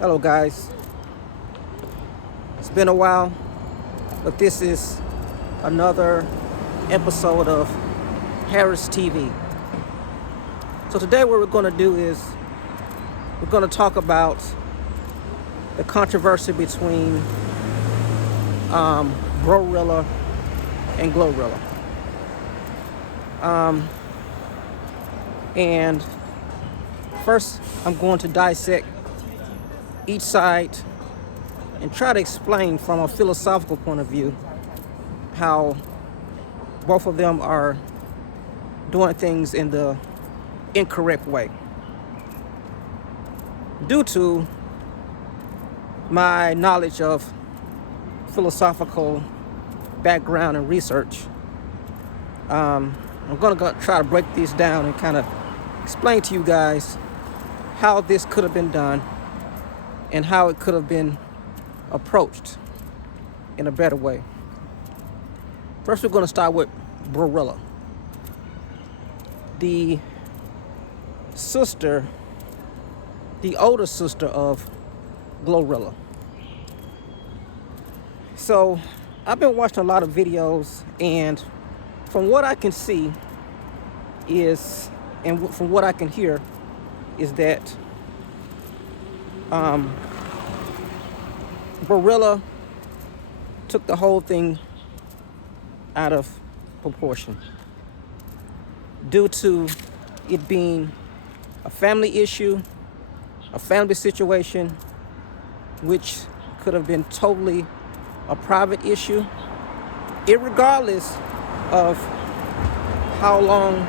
Hello guys, it's been a while, but this is another episode of Harris TV. So today what we're going to do is we're going to talk about the controversy between Brorilla and Glorilla. And first I'm going to dissect each side and try to explain from a philosophical point of view how both of them are doing things in the incorrect way. Due to my knowledge of philosophical background and research, I'm going to try to break this down and kind of explain to you guys how this could have been done and how it could have been approached in a better way. First, we're going to start with Brorilla, the older sister of Glorilla. So, I've been watching a lot of videos, and from what I can see and from what I can hear, is that Brorilla took the whole thing out of proportion due to it being a family issue, a family situation, which could have been totally a private issue, irregardless of how long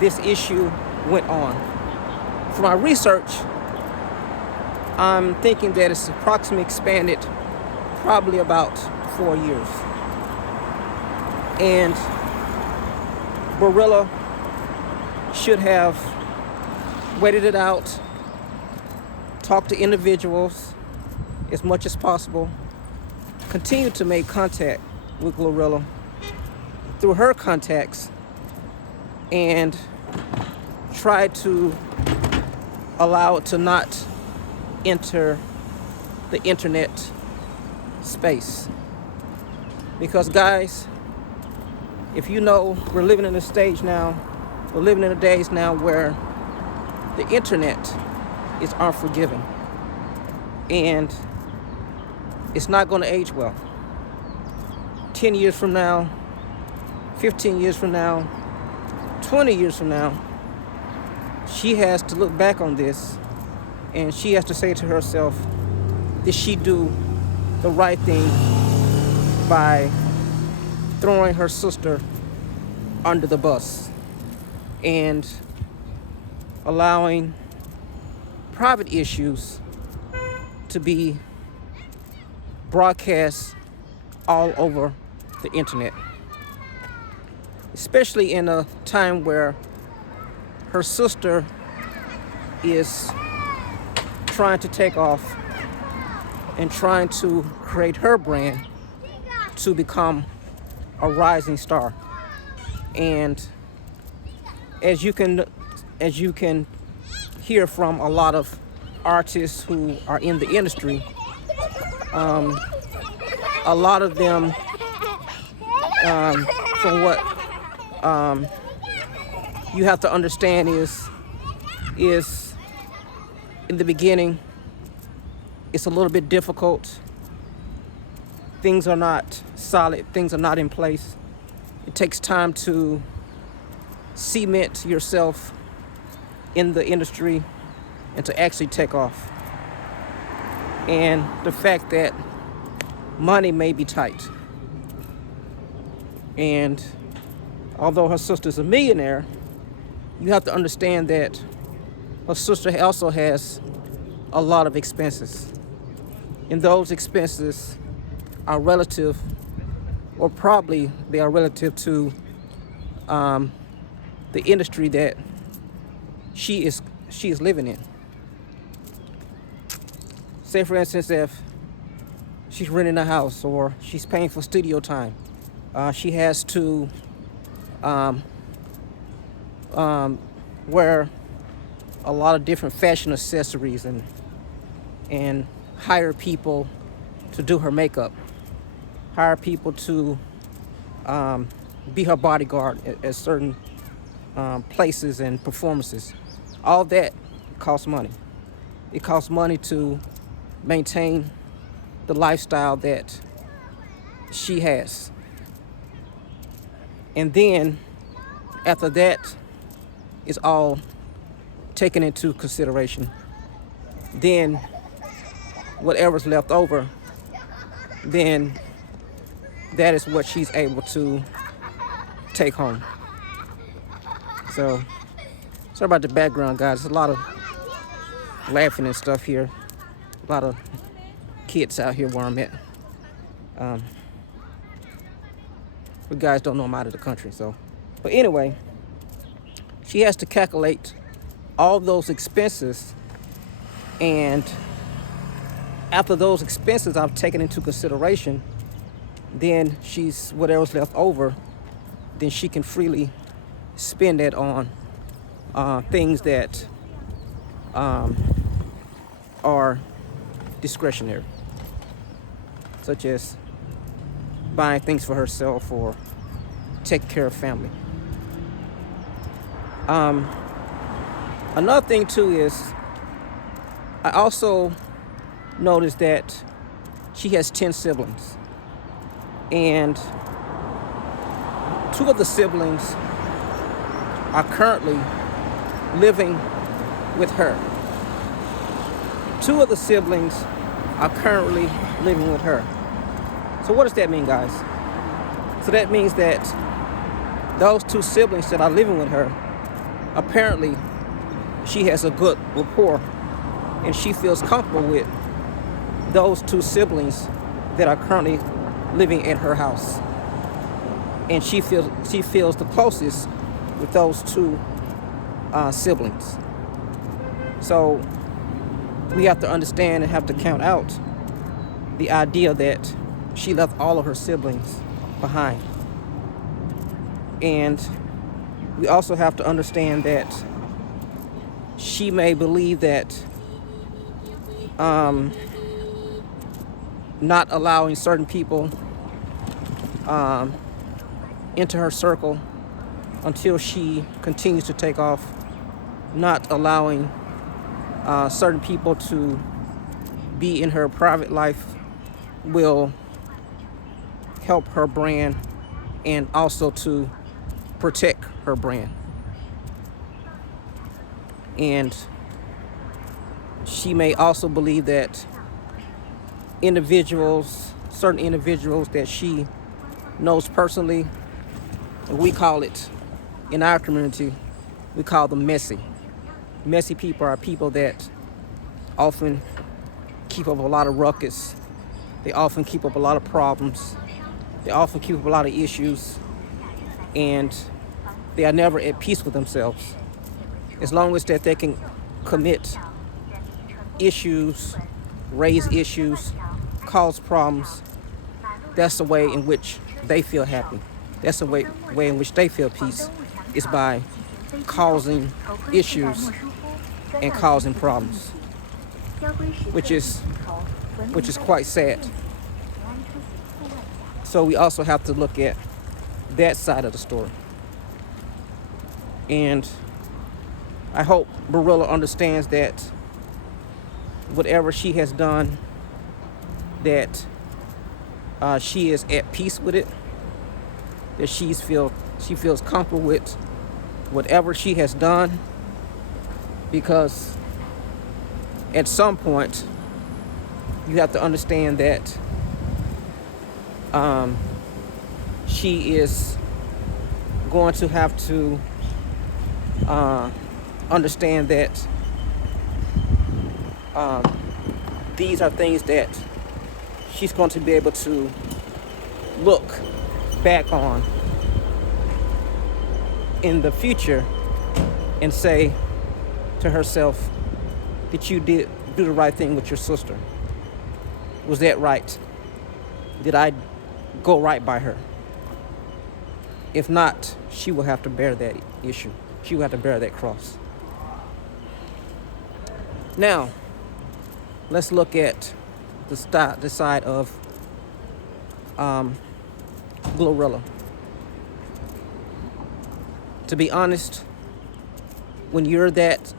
this issue went on. For my research, I'm thinking that it's approximately expanded probably about 4 years. And Brorilla should have waited it out, talked to individuals as much as possible, continued to make contact with Glorilla through her contacts, and tried to allow it to not enter the internet space. Because guys, if you know, we're living in a days now where the internet is unforgiving, and it's not going to age well. 10 years from now, 15 years from now, 20 years from now, she has to look back on this and she has to say to herself, did she do the right thing by throwing her sister under the bus and allowing private issues to be broadcast all over the internet? Especially in a time where her sister is trying to take off and trying to create her brand to become a rising star. And as you can hear from a lot of artists who are in the industry, a lot of them, from what you have to understand is in the beginning, it's a little bit difficult. Things are not solid. Things are not in place. It takes time to cement yourself in the industry and to actually take off. And the fact that money may be tight. And although her sister's a millionaire, you have to understand that her sister also has a lot of expenses. And those expenses are relative, or probably they are relative to the industry that she is living in. Say for instance, if she's renting a house or she's paying for studio time, she has to wear a lot of different fashion accessories and and hire people to do her makeup, hire people to be her bodyguard at certain places and performances. All that costs money. It costs money to maintain the lifestyle that she has. And then after that is all taken into consideration, then whatever's left over, then that is what she's able to take home. So sorry about the background, guys. There's a lot of laughing and stuff here. A lot of kids out here where I'm at. You guys don't know I'm out of the country, so. But anyway, she has to calculate all those expenses, and after those expenses I've taken into consideration, then she's whatever's left over, then she can freely spend that on things that are discretionary, such as buying things for herself or taking care of family. Another thing too is I also noticed that she has 10 siblings, and 2 of the siblings are currently living with her. 2 of the siblings are currently living with her. So what does that mean, guys? So that means that those 2 siblings that are living with her, apparently she has a good rapport and she feels comfortable with those 2 siblings that are currently living in her house. And she feels the closest with those 2 siblings. So we have to understand and have to count out the idea that she left all of her siblings behind. And we also have to understand that she may believe that not allowing certain people into her circle until she continues to take off, not allowing certain people to be in her private life, will help her brand and also to protect her brand. And she may also believe that certain individuals that she knows personally, we call it, in our community, we call them messy. Messy people are people that often keep up a lot of ruckus. They often keep up a lot of problems. They often keep up a lot of issues. And they are never at peace with themselves. As long as that they can commit issues, raise issues, cause problems, that's the way in which they feel happy. That's the way in which they feel peace, is by causing issues and causing problems, which is quite sad. So we also have to look at that side of the story. And I hope Brorilla understands that whatever she has done, that she is at peace with it, that she feels comfortable with whatever she has done, because at some point you have to understand that she is going to have to understand that these are things that she's going to be able to look back on in the future and say to herself that you did do the right thing with your sister. Was that right? Did I go right by her? If not, she will have to bear that issue. She will have to bear that cross. Now, let's look at the side of Glorilla. To be honest, when you're that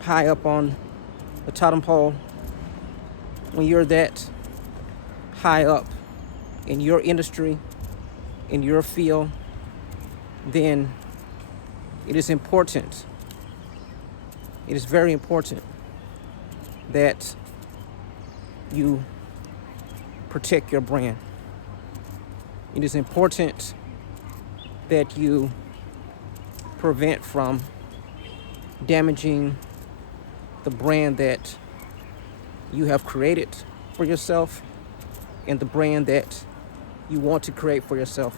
high up on the totem pole, when you're that high up in your industry, in your field, then it is important, it is very important that you protect your brand. It is important that you prevent from damaging the brand that you have created for yourself and the brand that you want to create for yourself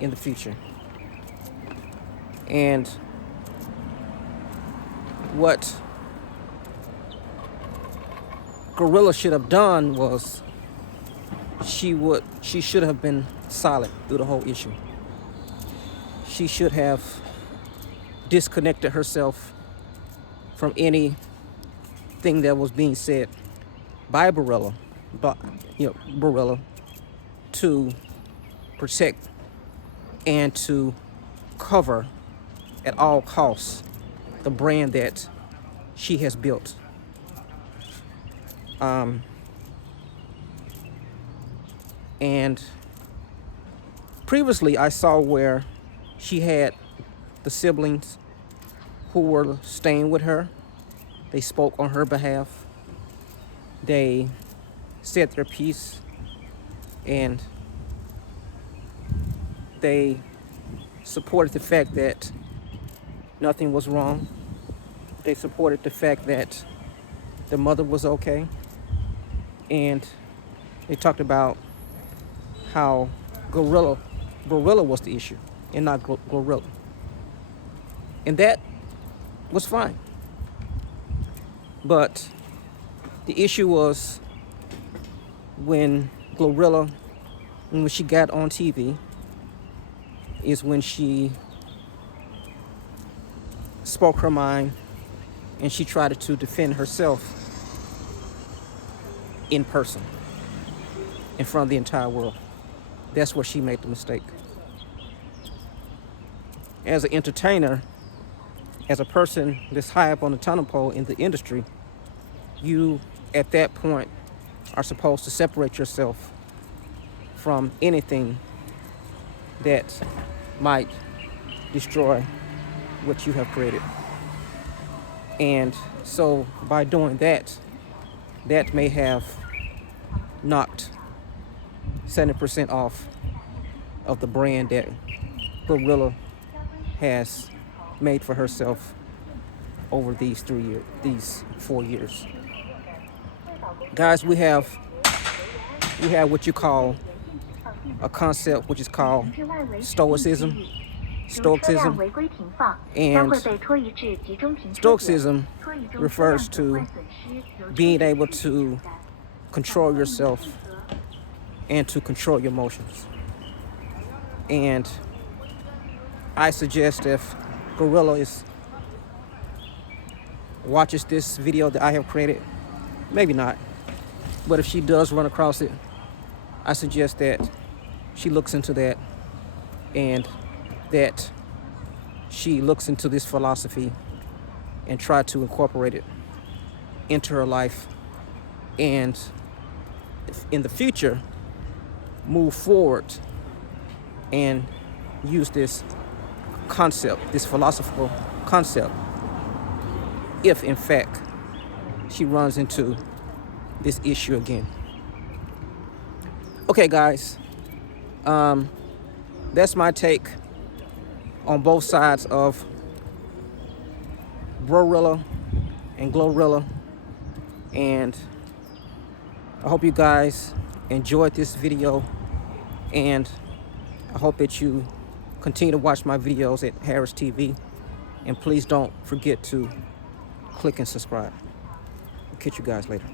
in the future. And what Brorilla should have done was she should have been silent through the whole issue. She should have disconnected herself from anything that was being said by Brorilla, to protect and to cover at all costs the brand that she has built. And previously I saw where she had the siblings who were staying with her. They spoke on her behalf. They said their piece, and they supported the fact that nothing was wrong. They supported the fact that the mother was okay. And they talked about how Brorilla was the issue and not Glorilla. And that was fine. But the issue was when Glorilla, when she got on TV, is when she spoke her mind and she tried to defend herself in person, in front of the entire world. That's where she made the mistake. As an entertainer, as a person that's high up on the totem pole in the industry, you, at that point, are supposed to separate yourself from anything that might destroy what you have created. And so by doing that, that may have knocked 70% off of the brand that Brorilla has made for herself over these 4 years. Guys, we have what you call a concept which is called stoicism. And stoicism refers to being able to control yourself and to control your emotions. And I suggest if Brorilla watches this video that I have created, maybe not, but if she does run across it, I suggest that she looks into that and that she looks into this philosophy and try to incorporate it into her life, and in the future move forward and use this concept, this philosophical concept, if in fact she runs into this issue again. Okay, guys, that's my take on both sides of Brorilla and Glorilla, and I hope you guys enjoyed this video, and I hope that you continue to watch my videos at Harris TV, and please don't forget to click and subscribe. I'll catch you guys later.